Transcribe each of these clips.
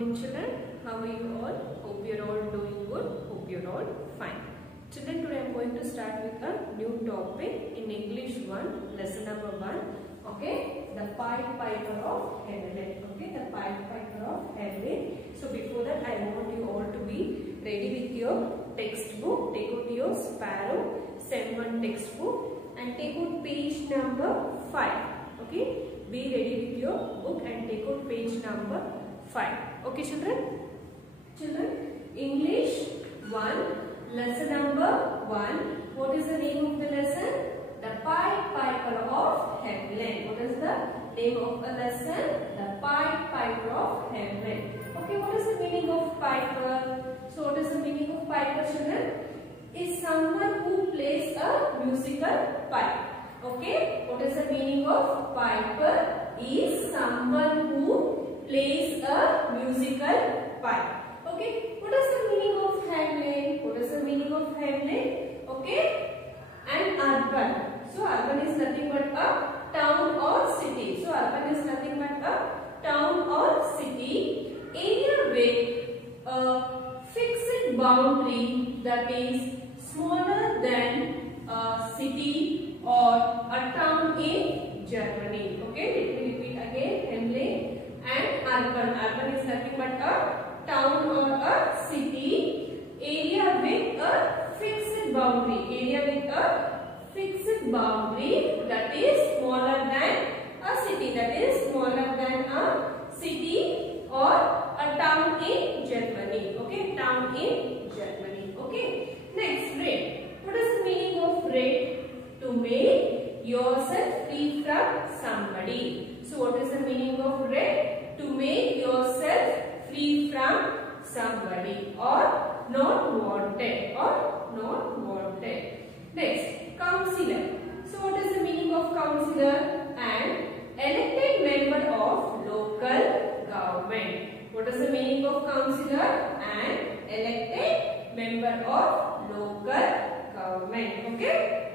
morning children. How are you all? Hope you're all doing good. Hope you're all fine. Children, today I'm going to start with a new topic in English 1, lesson number 1. Okay, the Pied Piper of Hamelin. Okay, the Pied Piper of Hamelin. So before that, I want you all to be ready with your textbook. Take out your Sparrow Sem 1 textbook and take out page number 5. Okay, be ready with your book and take out page number 5. Okay, children. Children, English 1, lesson number 1. What is the name of the lesson? The Pied Piper of Hamelin. What is the name of the lesson? The Pied Piper of Hamelin. Okay, what is the meaning of piper? So, what is the meaning of piper, children? Is someone who plays a musical pipe. Okay, what is the meaning of piper? Is someone who plays a musical pipe. Okay, what is the meaning of Hamelin? What is the meaning of Hamelin? Okay, and urban. So urban is nothing but a town or city. So urban is nothing but a town or city area with a fixed boundary that is smaller than a city or a town in Germany. Okay, let me repeat again. Hamelin and urban. Urban is nothing but a town or a city area with a fixed boundary. Area with a fixed boundary that is smaller than a city. That is smaller than a city or a town in Germany. Okay, town in Germany. Okay. Next, raid. What is the meaning of raid? To make yourself free from somebody. So, what is the meaning of raid? To make yourself free from somebody or not wanted or not wanted. Next, councillor. So, what is the meaning of councillor? An elected member of local government. What is the meaning of councillor? An elected member of local government. Okay.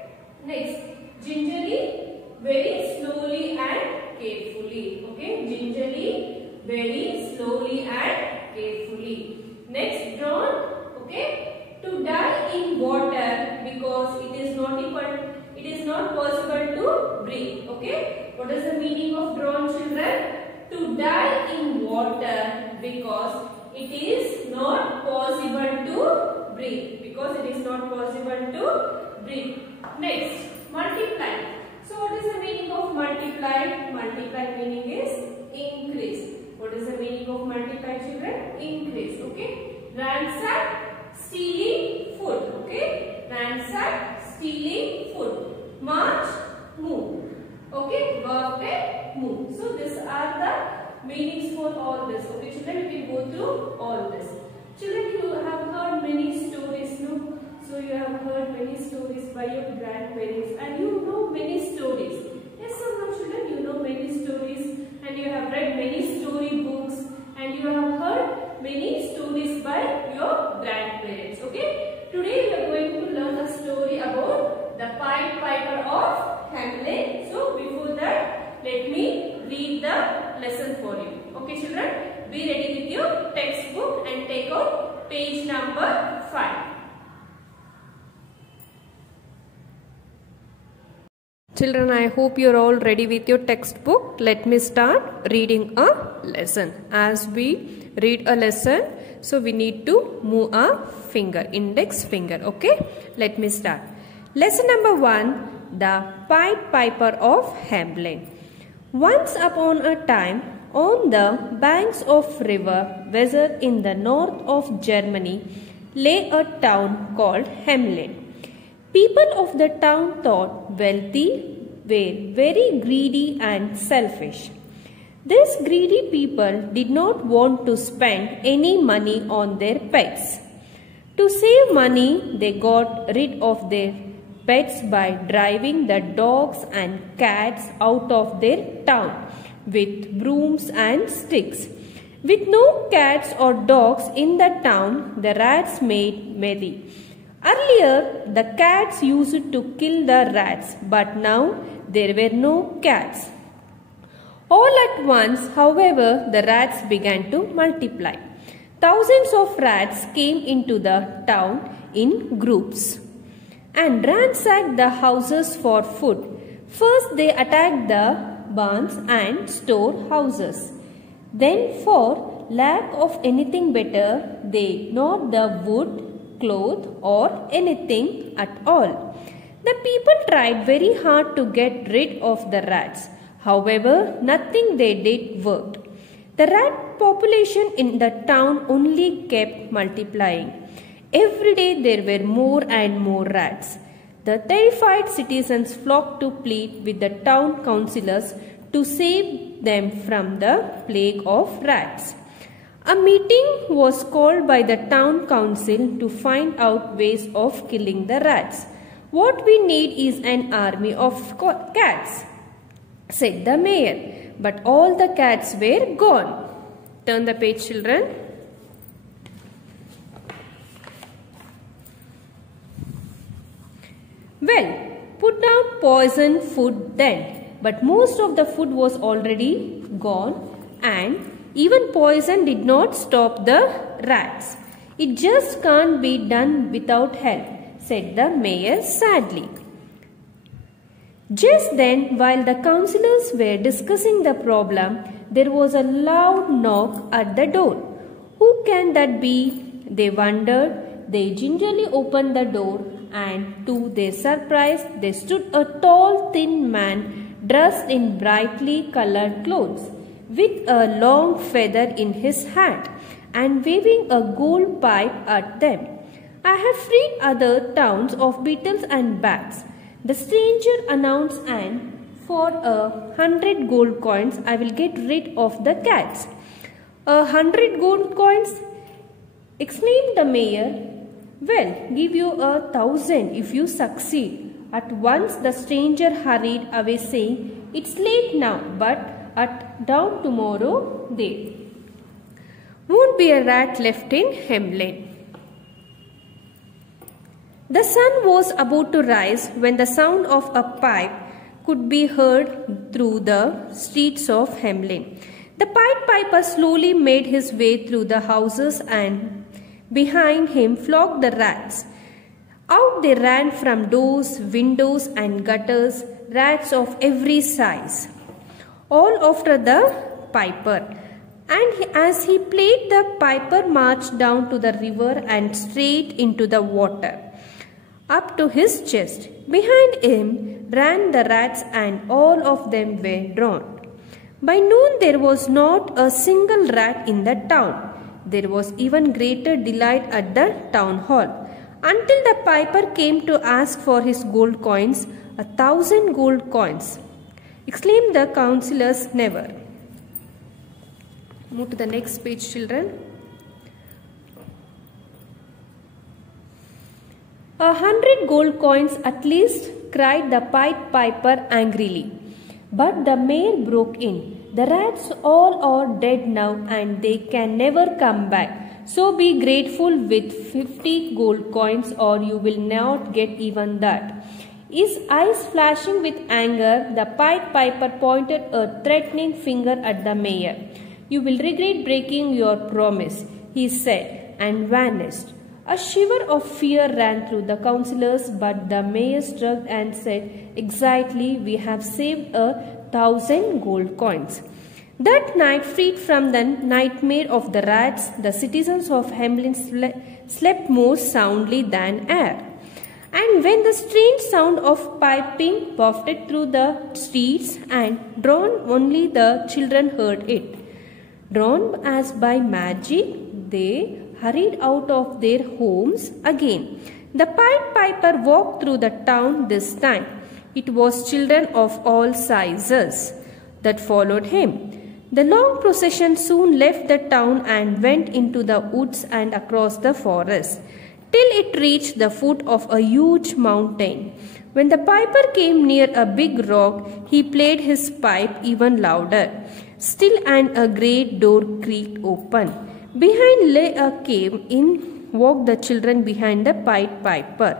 Next, gingerly, very slowly and carefully. Okay, gingerly, very slowly and carefully. Next, drawn. Okay, to die in water because it is not possible to breathe. Okay, what is the meaning of drawn, children? To die in water because it is not possible to breathe. Because it is not possible to breathe. Next, multiply. So, what is the meaning of multiply? Multiply meaning is increase. What is the meaning of multiply, children? Increase. Okay. Ransack, stealing food. Okay. Ransack, stealing food. March, move. Okay. Birthday, move. So, these are the meanings for all this. Okay, children, we can go through all this. Children, you have heard many stories, no? So, you have heard many stories by your grandparents and you know many stories. Yes or no, children? You know many stories and you have read many story books and you have heard many stories by your grandparents. Okay? Today, we are going to learn a story about the Pied Piper of Hamelin. So, before that, let me read the lesson for you. Okay, children? Be ready with your textbook and take out page number 5. Children, I hope you are all ready with your textbook. Let me start reading a lesson. As we read a lesson, so we need to move our finger, index finger. Okay, let me start. Lesson number 1, the Pied Piper of Hamelin. Once upon a time, on the banks of river Weser in the north of Germany, lay a town called Hamelin. People of the town thought wealthy were very greedy and selfish. These greedy people did not want to spend any money on their pets. To save money, they got rid of their pets by driving the dogs and cats out of their town with brooms and sticks. With no cats or dogs in the town, the rats made merry. Earlier, the cats used to kill the rats, but now there were no cats. All at once, however, the rats began to multiply. Thousands of rats came into the town in groups and ransacked the houses for food. First, they attacked the barns and storehouses. Then, for lack of anything better, they ignored the wood, cloth, or anything at all. The people tried very hard to get rid of the rats. However, nothing they did worked. The rat population in the town only kept multiplying. Every day there were more and more rats. The terrified citizens flocked to plead with the town councillors to save them from the plague of rats. A meeting was called by the town council to find out ways of killing the rats. "What we need is an army of cats," said the mayor. But all the cats were gone. Turn the page, children. Well, put out poison food then. But most of the food was already gone, and even poison did not stop the rats. "It just can't be done without help," said the mayor sadly. Just then, while the councillors were discussing the problem, there was a loud knock at the door. "Who can that be?" they wondered. They gingerly opened the door, and to their surprise, there stood a tall, thin man dressed in brightly colored clothes, with a long feather in his hat, and waving a gold pipe at them. "I have freed other towns of beetles and bats," the stranger announced, "and for 100 gold coins I will get rid of the cats." 100 gold coins? Exclaimed the mayor. "Well, give you 1,000 if you succeed." At once the stranger hurried away saying, "It's late now, but at dawn tomorrow there won't be a rat left in Hamelin." The sun was about to rise when the sound of a pipe could be heard through the streets of Hamelin. The Pied Piper slowly made his way through the houses, and behind him flocked the rats. Out they ran from doors, windows, and gutters, rats of every size, all after the piper. And as he played, the piper marched down to the river and straight into the water, up to his chest. Behind him ran the rats, and all of them were drowned. By noon there was not a single rat in the town. There was even greater delight at the town hall, until the piper came to ask for his gold coins. 1,000 gold coins, exclaimed the councillors. Never. Move to the next page, children. 100 gold coins at least, cried the Pied Piper angrily. But the mayor broke in. "The rats all are dead now, and they can never come back. So be grateful with 50 gold coins, or you will not get even that." His eyes flashing with anger, the Pied Piper pointed a threatening finger at the mayor. "You will regret breaking your promise," he said, and vanished. A shiver of fear ran through the councillors, but the mayor shrugged and said, "Exactly, we have saved 1,000 gold coins." That night, freed from the nightmare of the rats, the citizens of Hamelin slept more soundly than air. And when the strange sound of piping wafted through the streets, and drawn only the children heard it, drawn as by magic, they hurried out of their homes again. The Pied Piper walked through the town this time. It was children of all sizes that followed him. The long procession soon left the town and went into the woods and across the forest, till it reached the foot of a huge mountain. When the piper came near a big rock, he played his pipe even louder. Still, and a great door creaked open. Behind lay a cave. In walked the children behind the Pied Piper.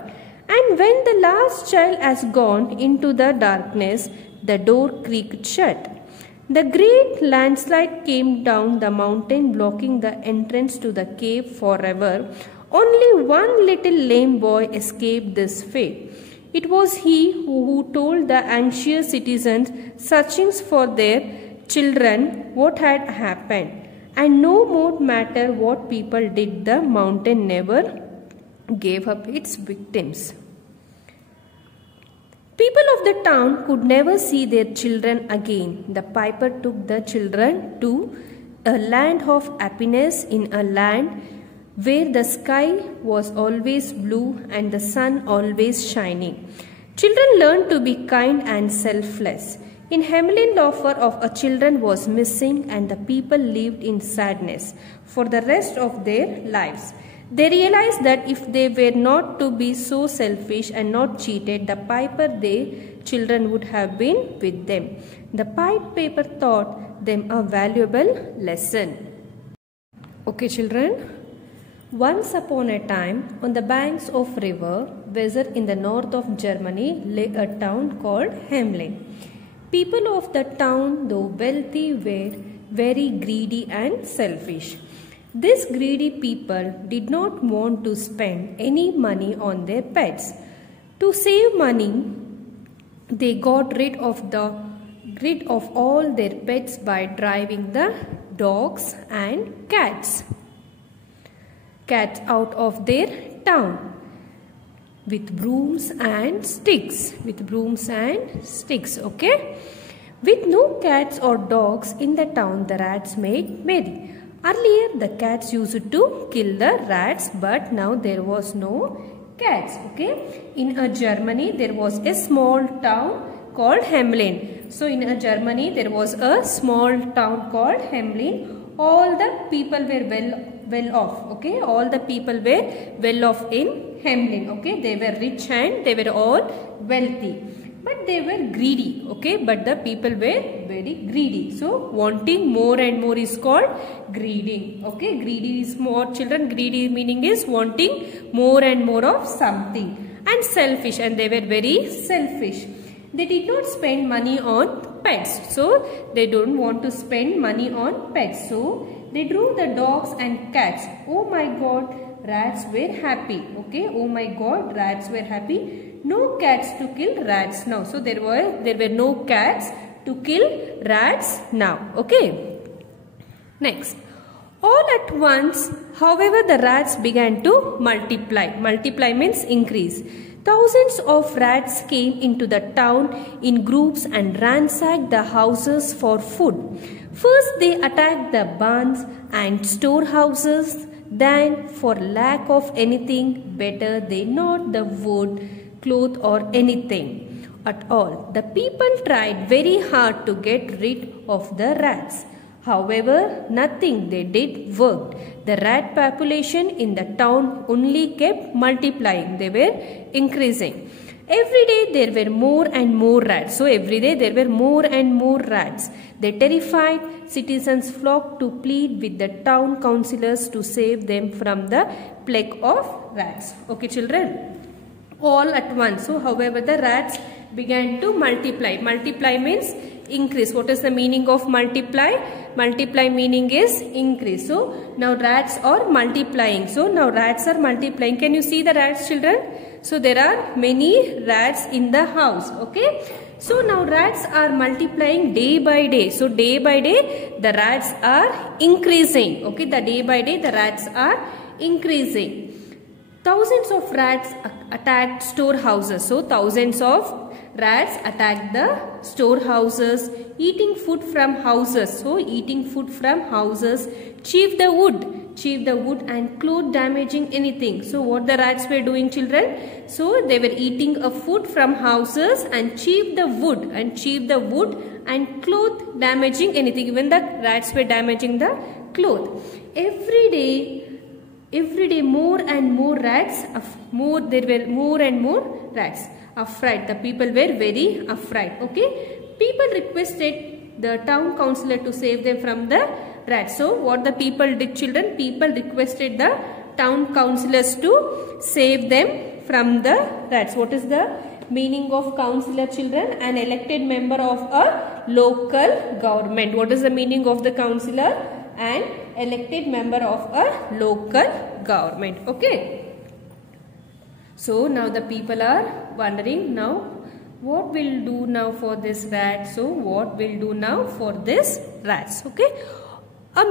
And when the last child has gone into the darkness, the door creaked shut. The great landslide came down the mountain, blocking the entrance to the cave forever. Only one little lame boy escaped this fate. It was he who told the anxious citizens searching for their children what had happened. And no more matter what people did, the mountain never gave up its victims. People of the town could never see their children again. The piper took the children to a land of happiness, in a land where the sky was always blue and the sun always shining. Children learned to be kind and selfless. In Hamelin, laughter of a children was missing, and the people lived in sadness for the rest of their lives. They realized that if they were not to be so selfish and not cheated, the piper, their children would have been with them. The piper taught them a valuable lesson. Okay, children. Once upon a time, on the banks of river Weser in the north of Germany, lay a town called Hamelin. People of the town, though wealthy, were very greedy and selfish. These greedy people did not want to spend any money on their pets. To save money, they got rid of all their pets by driving the dogs and cats out of their town with brooms and sticks. Okay? With no cats or dogs in the town, the rats made merry. Earlier, the cats used to kill the rats, but now there was no cats. Okay? In Germany, there was a small town called Hamelin. So, in Germany, there was a small town called Hamelin. All the people were well off. Okay? All the people were well off in Hamelin. Okay? They were rich and they were all wealthy. But they were greedy, okay? But the people were very greedy. So, wanting more and more is called greeding, okay? Greedy is more, children, greedy meaning is wanting more and more of something. And selfish, and they were very selfish. They did not spend money on pets. So, they don't want to spend money on pets. So, they drew the dogs and cats. Oh my God, rats were happy, okay? Oh my God, rats were happy. No cats to kill rats now. So there were no cats to kill rats now. Okay. Next. All at once, however, the rats began to multiply. Multiply means increase. Thousands of rats came into the town in groups and ransacked the houses for food. First, they attacked the barns and storehouses. Then, for lack of anything better, they gnawed the wood, cloth or anything at all. The people tried very hard to get rid of the rats. However, nothing they did worked. The rat population in the town only kept multiplying. They were increasing. Every day there were more and more rats. So every day there were more and more rats. The terrified citizens flocked to plead with the town councillors to save them from the plague of rats. Okay, children? All at once. So, however, the rats began to multiply. Multiply means increase. What is the meaning of multiply? Multiply meaning is increase. So, now rats are multiplying. So, now rats are multiplying. Can you see the rats, children? So, there are many rats in the house. Okay. So, now rats are multiplying day by day. So, day by day, the rats are increasing. Okay. The day by day, the rats are increasing. Thousands of rats attacked storehouses. So, thousands of rats attacked the storehouses, eating food from houses. So, eating food from houses, chewed the wood and cloth, damaging anything. So, what the rats were doing, children? So, they were eating a food from houses and chewed the wood and cloth, damaging anything. Even the rats were damaging the cloth. Every day more and more rats, there were more and more rats. Afraid, the people were very afraid. Okay, people requested the town councillor to save them from the rats. So what the people did, children? People requested the town councillors to save them from the rats. What is the meaning of councillor, children? An elected member of a local government. What is the meaning of the councillor? An elected member of a local government. Okay. So now the people are wondering, now what will do now for this rat? So what will do now for this rats? Okay. A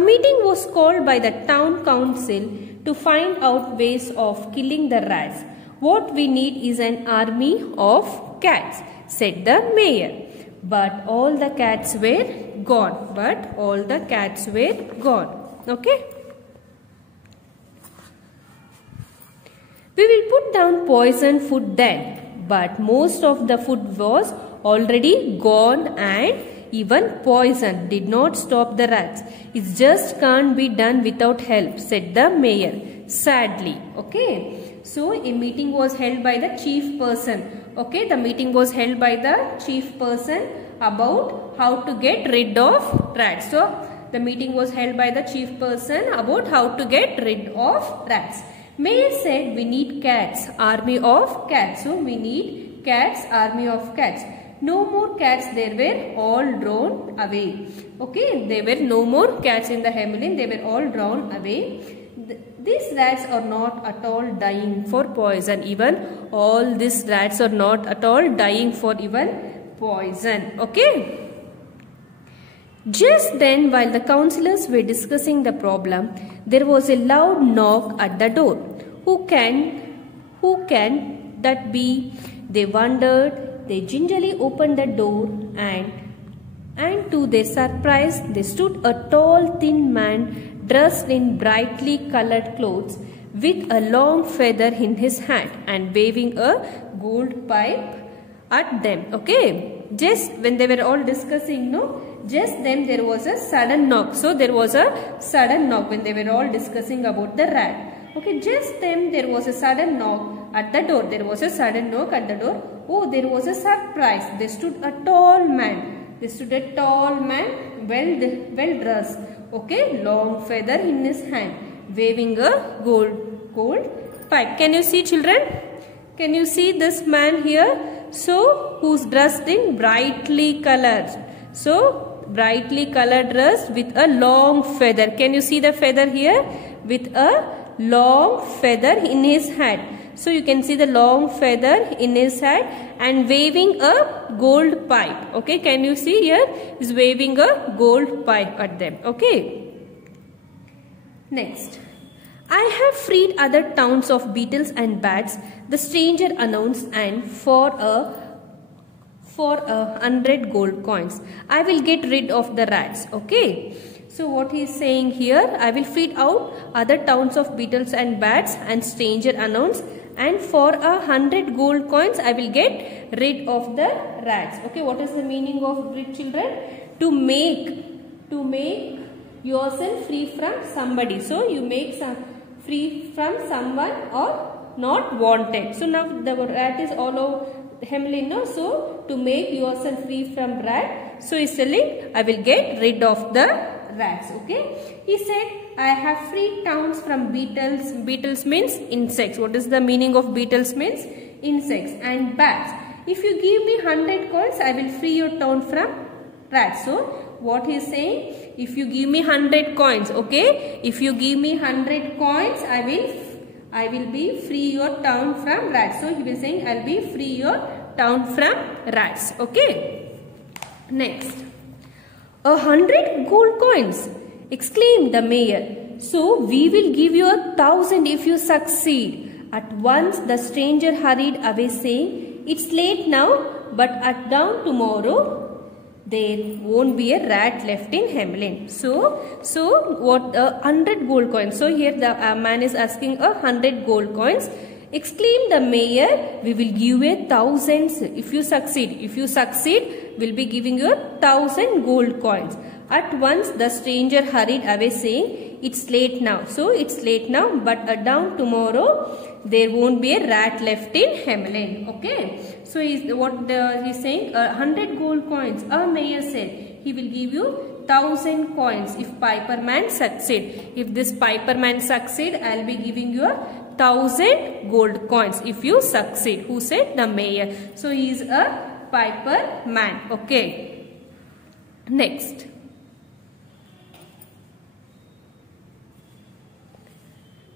meeting was called by the town council to find out ways of killing the rats. What we need is an army of cats, said the mayor. But all the cats were gone. Okay. We will put down poison food then. But most of the food was already gone, and even poison did not stop the rats. It just can't be done without help, said the mayor sadly. Okay. So a meeting was held by the chief person. Okay. The meeting was held by the chief person about how to get rid of rats. So the meeting was held by the chief person about how to get rid of rats. Mayor said, we need cats, army of cats. So we need cats, army of cats. No more cats, they were all drawn away. Okay, there were no more cats in the Hamelin, they were all drawn away. These rats are not at all dying for poison. Even all these rats are not at all dying for even poison. Okay. Just then, while the councillors were discussing the problem, there was a loud knock at the door. Who can that be? They wondered. They gingerly opened the door, and to their surprise, there stood a tall, thin man dressed in brightly colored clothes with a long feather in his hand and waving a gold pipe at them. Okay, just when they were all discussing, just then there was a sudden knock. So there was a sudden knock when they were all discussing about the rat. Okay, just then there was a sudden knock at the door. There was a sudden knock at the door. Oh, there was a surprise. There stood a tall man. Well dressed. Okay, long feather in his hand, waving a gold pipe. Can you see, children? Can you see this man here? So, who's dressed in brightly colored. So, brightly colored dress with a long feather. Can you see the feather here? With a long feather in his hand. So, you can see the long feather in his hand and waving a gold pipe. Okay, can you see here? He's waving a gold pipe at them. Okay. Next. I have freed other towns of beetles and bats, the stranger announced, and for 100 gold coins, I will get rid of the rats. Okay. So what he is saying here, I will freed out other towns of beetles and bats, and stranger announced, and for 100 gold coins, I will get rid of the rats. Okay. What is the meaning of rid, children? To make yourself free from somebody. So you make free from someone or not wanted. So now the rat is all over Hamelin. So to make yourself free from rat, so he is telling, I will get rid of the rats. Okay. He said, I have freed towns from beetles. Beetles means insects. What is the meaning of beetles? Means insects. And bats. If you give me 100 coins, I will free your town from rats. So what he is saying, if you give me 100 coins, okay, if you give me 100 coins, I will be free your town from rats. So he was saying, I will be free your town from rats. Okay. Next. 100 gold coins, exclaimed the mayor. So we will give you 1,000 if you succeed. At once the stranger hurried away, saying, it's late now, but at dawn tomorrow there won't be a rat left in Hamelin. So what 100 gold coins. So here the man is asking 100 gold coins. Exclaimed the mayor, we will give you 1,000 if you succeed. If you succeed, we'll be giving you 1,000 gold coins. At once the stranger hurried away, saying, it's late now. So it's late now, but at dawn tomorrow there won't be a rat left in Hamelin. Okay. So he's saying 100 gold coins. A mayor said he will give you 1,000 coins if Piperman succeed. If this Piperman succeed, I'll be giving you 1,000 gold coins if you succeed. Who said? The mayor. So he is a piper man. Okay. Next.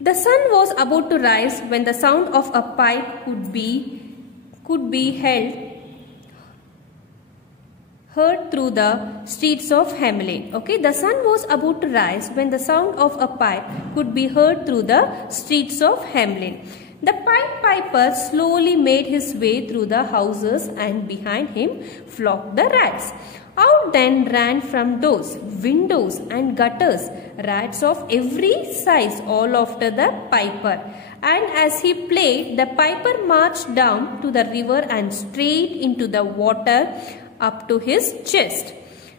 The sun was about to rise when the sound of a pipe could be heard through the streets of Hamelin. Okay, the sun was about to rise when the sound of a pipe could be heard through the streets of Hamelin. The pipe piper slowly made his way through the houses, and behind him flocked the rats. Out then ran from doors, windows and gutters rats of every size, all after the piper. And as he played, the piper marched down to the river and straight into the water up to his chest.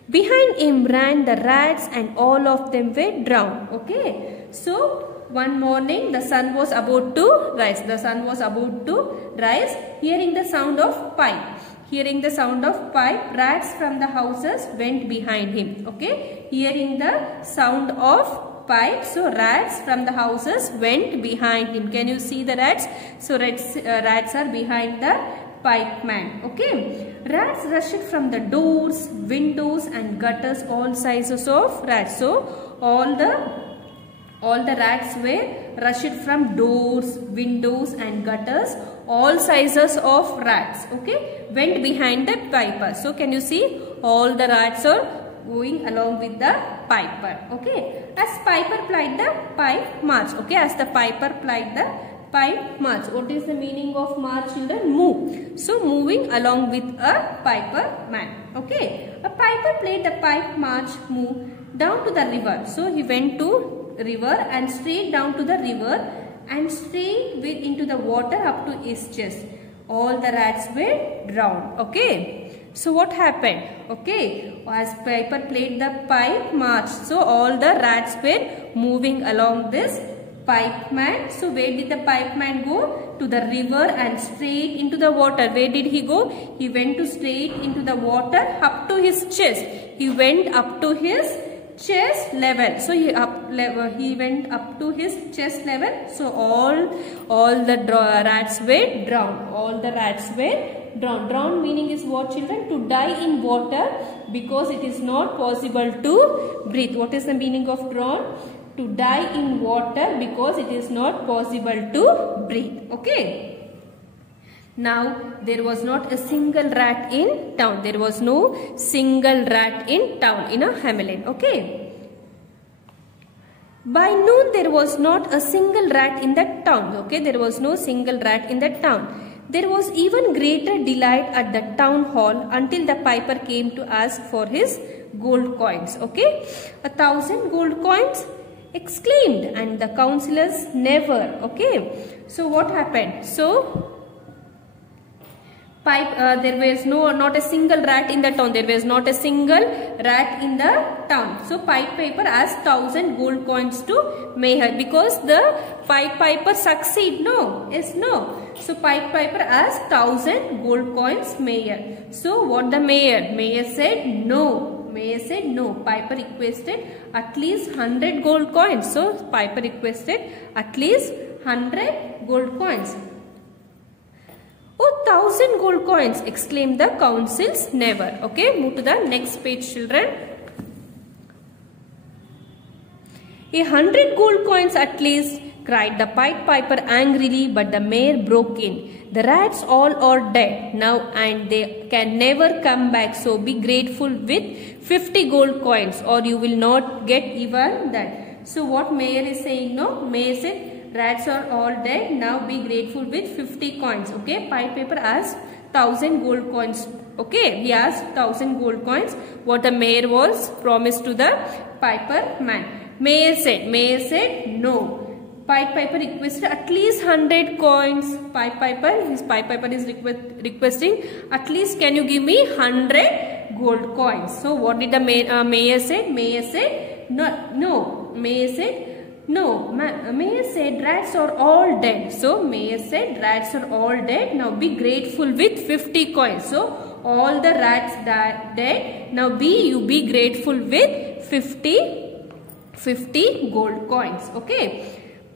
Behind him ran the rats, and all of them were drowned. Okay, so one morning the sun was about to rise. The sun was about to rise. Hearing the sound of pipe. Hearing the sound of pipe, rats from the houses went behind him. Okay, hearing the sound of pipe, so rats from the houses went behind him. Can you see the rats? So rats are behind the pipe man. Okay, rats rushed from the doors, windows and gutters, all sizes of rats. So all the rats were rushed from doors, windows and gutters, all sizes of rats. Okay, went behind the piper. So can you see all the rats are going along with the piper. Okay, as piper plied the pipe march. Okay, as the piper plied the pipe march. What is the meaning of march, children? Move. So moving along with a piper man. Okay, a piper played the pipe march move down to the river. So he went to river and straight down to the river and straight into the water up to his chest. All the rats were drowned. Okay, so what happened? Okay, as piper played the pipe march, so all the rats were moving along this pipe man. So where did the pipe man go? To the river and straight into the water. Where did he go? He went to straight into the water up to his chest. He went up to his chest level. So he went up to his chest level. So all the rats were drowned. All the rats were drowned. Drowned meaning is what, children? To die in water because it is not possible to breathe. What is the meaning of drowned? To die in water because it is not possible to breathe. Okay. Now, there was not a single rat in town. There was no single rat in town, in a Hamelin. Okay. By noon, there was not a single rat in the town. Okay. There was no single rat in the town. There was even greater delight at the town hall until the piper came to ask for his gold coins. Okay. 1,000 gold coins? Exclaimed, and the councillors never. Okay. So, what happened? So, there was not a single rat in the town. There was not a single rat in the town. So pipe piper asked 1,000 gold coins to mayor because the pipe piper succeed. No, yes, no. So pipe piper asked 1,000 gold coins mayor. So what the mayor? Mayor said no. Mayor said no. Piper requested at least 100 gold coins. So piper requested at least 100 gold coins. Oh, 1,000 gold coins, exclaimed the councils never. Okay, move to the next page, children. 100 gold coins at least, cried the pipe piper angrily, but the mayor broke in. The rats all are dead now and they can never come back. So be grateful with 50 gold coins or you will not get even that. So what mayor is saying? No, mayor said, rats are all dead. Now be grateful with 50 coins. Okay. Pipe paper asked 1,000 gold coins. Okay. He asked 1,000 gold coins. What the mayor was promised to the piper man. Mayor said no. Pipe piper requested at least 100 coins. His pipe piper is requesting at least can you give me 100 gold coins. So what did the mayor say? Mayor said no. Mayor said no. Mayor said rats are all dead. So mayor said rats are all dead. Now be grateful with 50 coins. So all the rats dead. Now you be grateful with 50 gold coins. Okay.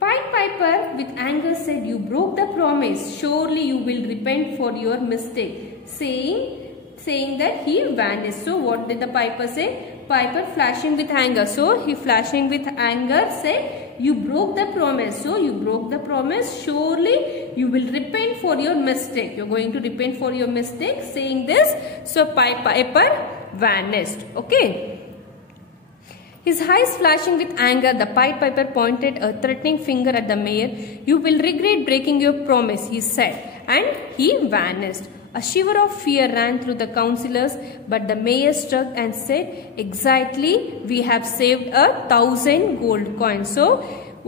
Pied Piper with anger said, "You broke the promise. Surely you will repent for your mistake." Saying that he vanished. So what did the piper say? Piper flashing with anger. So he flashing with anger said, "You broke the promise. So you broke the promise. Surely you will repent for your mistake. You're going to repent for your mistake." Saying this, so Piper vanished. Okay. His eyes flashing with anger, the Pied Piper pointed a threatening finger at the mayor. "You will regret breaking your promise," he said, and he vanished. A shiver of fear ran through the councillors, but the mayor struck and said, "Exactly, we have saved 1,000 gold coins." So,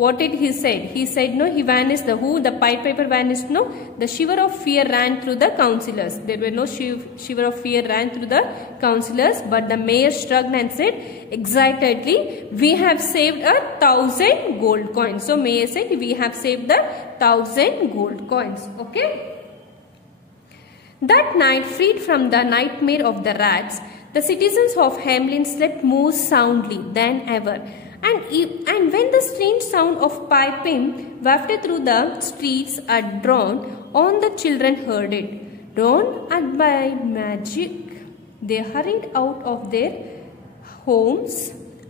what did he say? He said, no, he vanished. The Pied Piper vanished? No. The shiver of fear ran through the councillors. There were no shiver of fear ran through the councillors, but the mayor shrugged and said, "Excitedly, we have saved 1,000 gold coins." So, mayor said, we have saved 1,000 gold coins. Okay. That night, freed from the nightmare of the rats, the citizens of Hamelin slept more soundly than ever. And when the strange sound of piping wafted through the streets at dawn, all the children heard it. Dawn, and by magic, they hurried out of their homes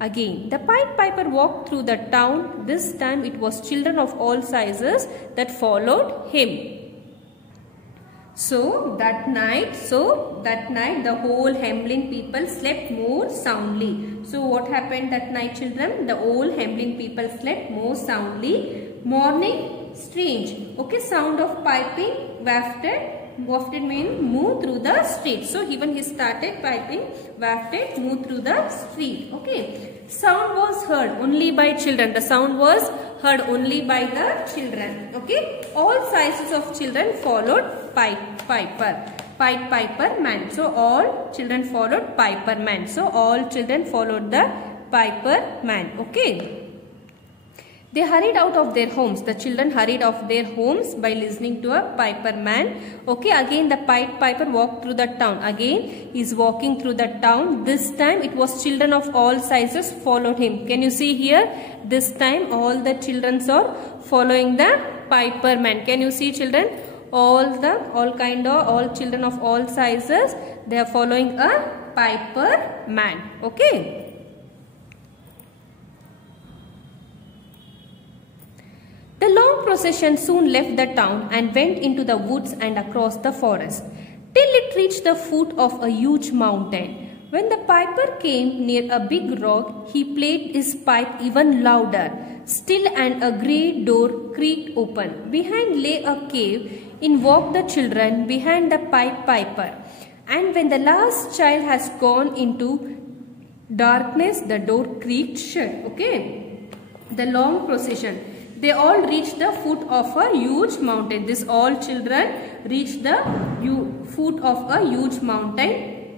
again. The Pied Piper walked through the town. This time it was children of all sizes that followed him. So that night the whole Hamelin people slept more soundly. So what happened that night, children? The whole Hamelin people slept more soundly. Morning, strange. Okay, sound of piping wafted means move through the street. So even he started piping, wafted, move through the street. Okay. Sound was heard only by children. The sound was heard only by the children. Okay. All sizes of children followed Pied Piper man. So all children followed Piper man. So all children followed the Piper man. Okay. They hurried out of their homes. The children hurried out of their homes by listening to a piper man. Okay, again the Pied Piper walked through the town. Again he is walking through the town. This time it was children of all sizes followed him. Can you see here? This time all the children are following the piper man. Can you see, children? All children of all sizes, they are following a piper man. Okay. The long procession soon left the town and went into the woods and across the forest, till it reached the foot of a huge mountain. When the piper came near a big rock, he played his pipe even louder. Still, and a great door creaked open. Behind lay a cave. In walked the children behind the Pied Piper. And when the last child has gone into darkness, the door creaked shut. Okay. The long procession. They all reached the foot of a huge mountain. This all children reached the foot of a huge mountain.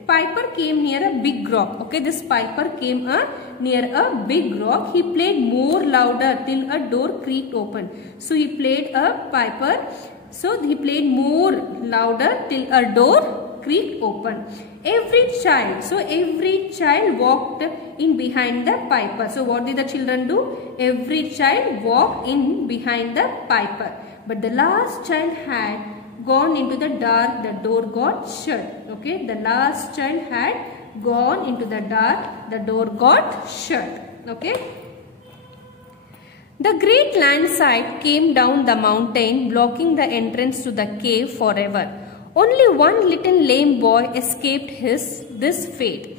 Piper came near a big rock. Okay, this piper came near a big rock. He played more louder till a door creaked open. So he played a piper. So he played more louder till a door creaked open. Every child walked in behind the piper. So what did the children do? Every child walked in behind the piper. But the last child had gone into the dark, the door got shut. Okay, the last child had gone into the dark, the door got shut. Okay. The great landslide came down the mountain, blocking the entrance to the cave forever. Only one little lame boy escaped this fate.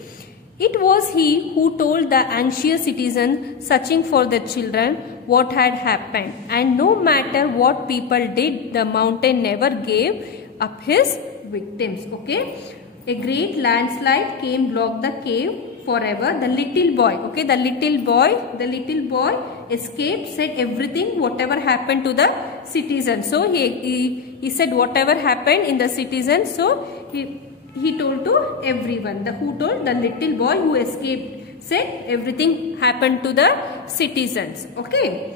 It was he who told the anxious citizen searching for the children what had happened. And no matter what people did, the mountain never gave up his victims. Okay. A great landslide came, blocked the cave forever. The little boy, okay, the little boy escaped, said everything, whatever happened to the citizens. So he said whatever happened in the citizens. So he told to everyone. Who told? The little boy who escaped said everything happened to the citizens. Okay.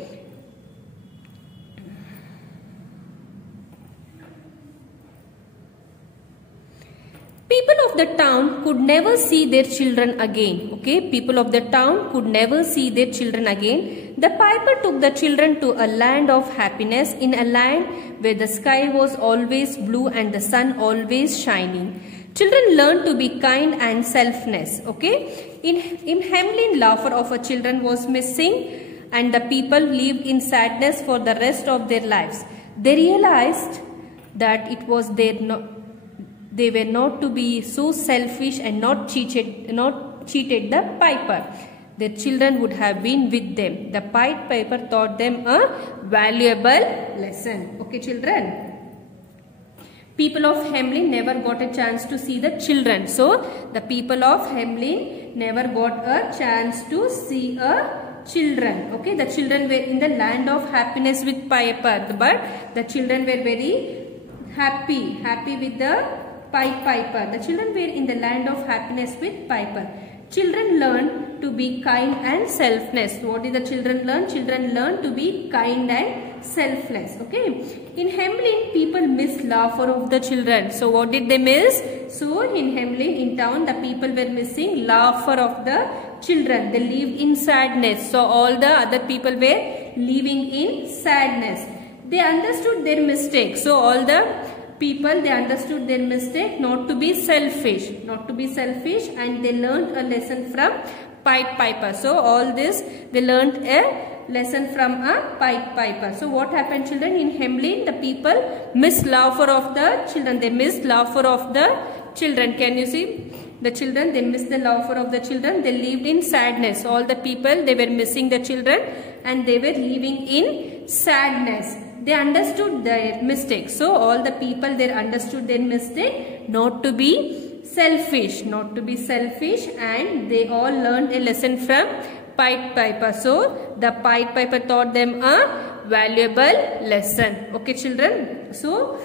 People of of the town could never see their children again. Okay, people of the town could never see their children again. The piper took the children to a land of happiness, in a land where the sky was always blue and the sun always shining. Children learned to be kind and selfless. Okay, in Hamelin, laughter of children was missing, and the people lived in sadness for the rest of their lives. They realized that it was they were not to be so selfish and not cheated the piper. Their children would have been with them. The Pied Piper taught them a valuable lesson. Okay, children. People of Hamelin never got a chance to see the children. So, the people of Hamelin never got a chance to see children. Okay, the children were in the land of happiness with Piper, but the children were very happy with the Pied Piper. The children were in the land of happiness with Piper. Children learn to be kind and selfless. What did the children learn? Children learn to be kind and selfless. Okay. In Hamelin, people miss laughter of the children. So what did they miss? So in Hamelin, in town, the people were missing laughter of the children. They lived in sadness. So all the other people were living in sadness. They understood their mistake. So all the people, they understood their mistake, not to be selfish, and they learned a lesson from Pied Piper. So all this, they learned a lesson from a Pied Piper. So what happened, children? In Hamelin, the people missed laughter of the children. They missed laughter of the children. Can you see? The children, they missed the laughter of the children. They lived in sadness. All the people, they were missing the children and they were living in sadness. They understood their mistake. So all the people, they understood their mistake, not to be selfish, and they all learned a lesson from Pied Piper. So the Pied Piper taught them a valuable lesson. Okay, children. So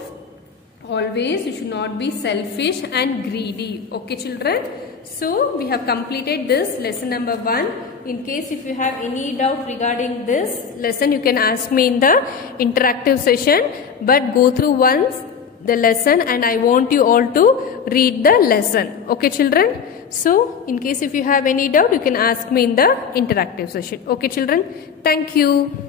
always you should not be selfish and greedy. Okay, children. So we have completed this lesson number 1. In case if you have any doubt regarding this lesson, you can ask me in the interactive session. But go through once the lesson and I want you all to read the lesson. Okay, children. So in case if you have any doubt, you can ask me in the interactive session. Okay, children. Thank you.